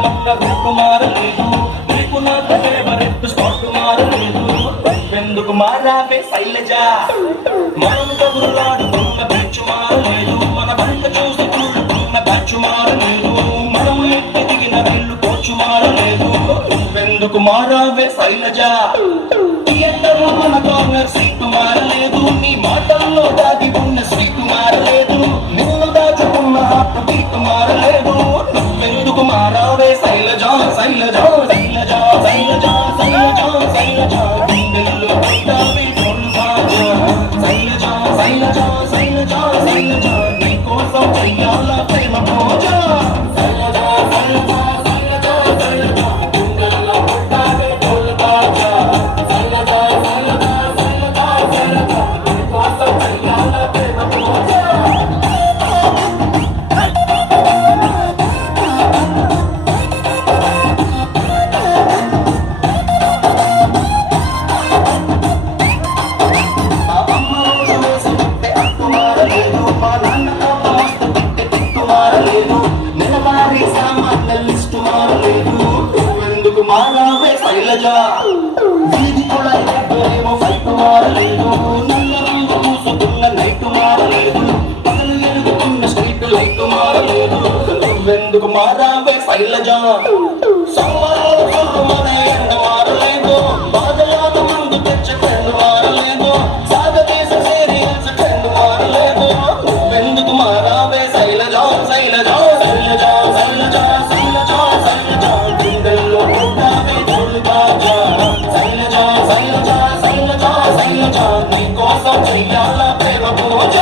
మొన్న రూపు మారలేదు, నీకు నాకు ఫేవరెట్ స్పాట్ మారలేదు. ఎందుకు మారావే శైలజ, మనం కబురులాడుకున్న బెంచ్ మారలేదు, మన బంట చూసి కూడుకున్న బ్యాచ్ మారలేదు, మనం ఎత్తి దిగిన రైలు కోచు మారలేదు. ఎందుకు మారావే శైలజ, థియేటర్లో మన కార్నర్ సీటు మారలేదు, నీ మాటల్లో దాగి ఉన్న స్వీటు మారలేదు, నిన్ను దాచుకున్న హార్ట్ బీట్ మారలేదు. నువ్వెందుకు మారావే శైలజ, శైలజ, శైలజ, శైలజ, శైలజ, శైలజ, గుండెల్లో ఉంటావే ఢోల్ బాజా. శైలజ, శైలజ, శైలజ, శైలజ, నీ కోసం చెయ్యాల ప్రేమ పూజ. శైలజ, శైలజ, శైలజ, శైలజ, గుండెల్లో ఉంటావే ఢోల్ బాజా. శైలజ, శైలజ, శైలజ, శైలజ, నీ కోసం చెయ్యాల ప్రేమ పూజ. మారావే శైలజ, వీధి కూడా ఎక్కడేమో ఫైట్ మారలేదు, నల్ల రంగు పూసుకున్న నైట్ మారలేదు, పగలు ఎలుగుతున్న స్ట్రీట్ లైట్ మారలేదు. నువ్వెందుకు మారావే శైలజ, సమ్మర్లో మన ఎండ మారలేదు, బాధలాత ముందు తెచ్చ ట్రెండ్ మారలేదు, సాగదీస సీరియల్స్ ట్రెండ్ మారలేదు. నువ్వెందుకు మారావే శైలజ, శైలజ, శైలజ, శైలజ, శైలజ, శైలజ, గుండెల్లో ఉంటావే ఢోల్ బాజా. శైలజ, శైలజ, శైలజ, శైలజ, నీ కోసం చెయ్యాల ప్రేమ పూజ.